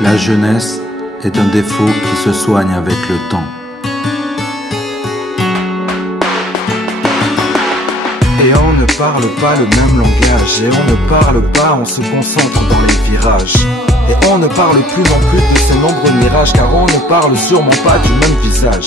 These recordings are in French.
La jeunesse est un défaut qui se soigne avec le temps. Et on ne parle pas le même langage, et on ne parle pas, on se concentre dans les virages. Et on ne parle plus non plus de ces nombreux mirages, car on ne parle sûrement pas du même visage.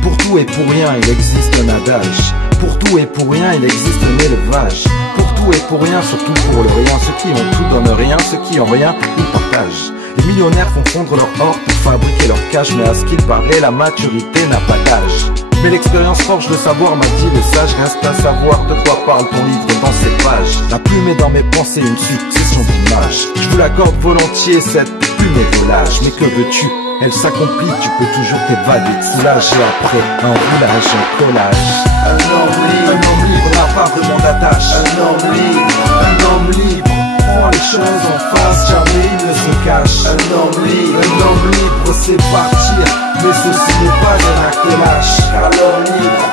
Pour tout et pour rien, il existe un adage. Pour tout et pour rien, il existe un élevage. Pour tout et pour rien, surtout pour le rien. Ceux qui ont tout donnent rien, ceux qui ont rien, ils partagent. Les millionnaires font fondre leur or pour fabriquer leur cash, mais à ce qu'il paraît, la maturité n'a pas d'âge. Mais l'expérience forge le savoir, m'a dit le sage. Reste à savoir de quoi parle ton livre dans ses pages. La plume est dans mes pensées, une succession d'images. Je vous l'accorde volontiers, cette plume est volage. Mais que veux-tu? Elle s'accomplit, tu peux toujours t'évader, te soulager après un roulage, un collage. Un homme libre n'a pas vraiment d'attache. Un homme libre prend les choses en face, jamais il ne se cache. Un homme libre sait partir, mais ceci n'est pas un acte lâche. Car l'homme libre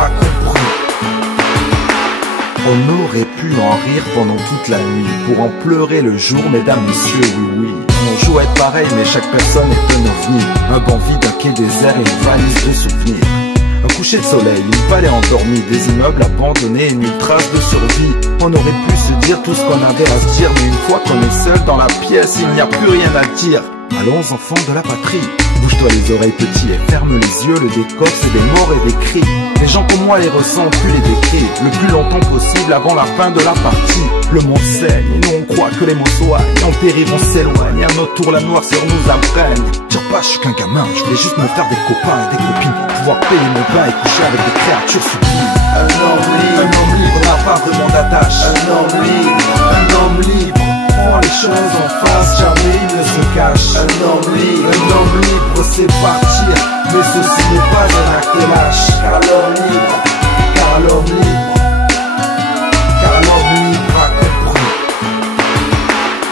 a compris. On aurait pu en rire pendant toute la nuit, pour en pleurer le jour, mesdames, messieurs, oui, oui. On jouait pareil, mais chaque personne est un ovni. Un banc vide, un quai désert et une valise de souvenirs. Un coucher de soleil, une vallée endormie, des immeubles abandonnés et nulle trace de survie. On aurait pu se dire tout ce qu'on avait à se dire, mais une fois qu'on est seul dans la pièce, il n'y a plus rien à dire. Allons enfants de la patrie, bouge-toi les oreilles petits et ferme les yeux, le décor c'est des morts et des cris. Les gens comme moi les ressentent, tu les décris le plus longtemps possible avant la fin de la partie. Le monde saigne et nous on croit que les mots soignent, on dérive, on s'éloigne, à notre tour la noirceur nous imprègne. Tire pas, je suis qu'un gamin, je voulais juste me faire des copains et des copines, pouvoir payer mon bain et coucher avec des créatures sublimes. Un homme libre n'a pas vraiment d'attache. Un homme libre prend les choses en face, jamais il ne se cache. Un homme libre sait partir, mais ceci n'est pas un acte lâche. Car l'homme libre a compris.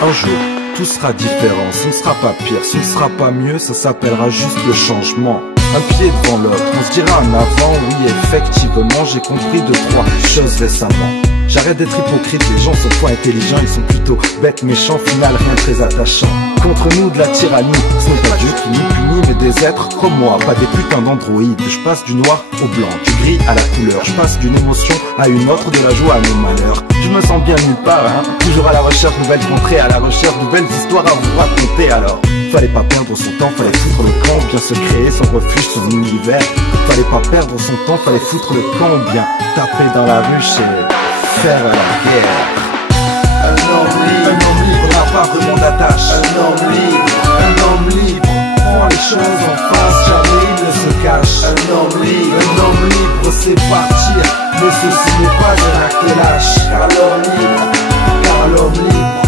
Un jour, tout sera différent, ce ne sera pas pire, ce ne sera pas mieux, ça s'appellera juste le changement. Un pied devant l'autre, on se dira en avant, oui effectivement, j'ai compris 2-3 choses récemment. J'arrête d'être hypocrite, les gens sont pas intelligents, ils sont plutôt bêtes, méchants, final rien de très attachant. Contre nous de la tyrannie, ce n'est pas Dieu qui nous punit, mais des êtres comme moi, pas des putains d'androïdes. Je passe du noir au blanc, du gris à la couleur, je passe d'une émotion à une autre, de la joie à nos malheurs. Je me sens bien nulle part, hein, toujours à la recherche de nouvelles contrées, à la recherche de nouvelles histoires à vous raconter alors. Fallait pas perdre son temps, fallait foutre le camp, bien se créer son refuge, son univers. Fallait pas perdre son temps, fallait foutre le camp, bien taper dans la ruche et faire la guerre. Un homme libre n'a pas vraiment d'attache. Un homme libre prend les choses en face, jamais il ne se cache. Un homme libre sait partir, mais ceci n'est pas un acte lâche. Car l'homme libre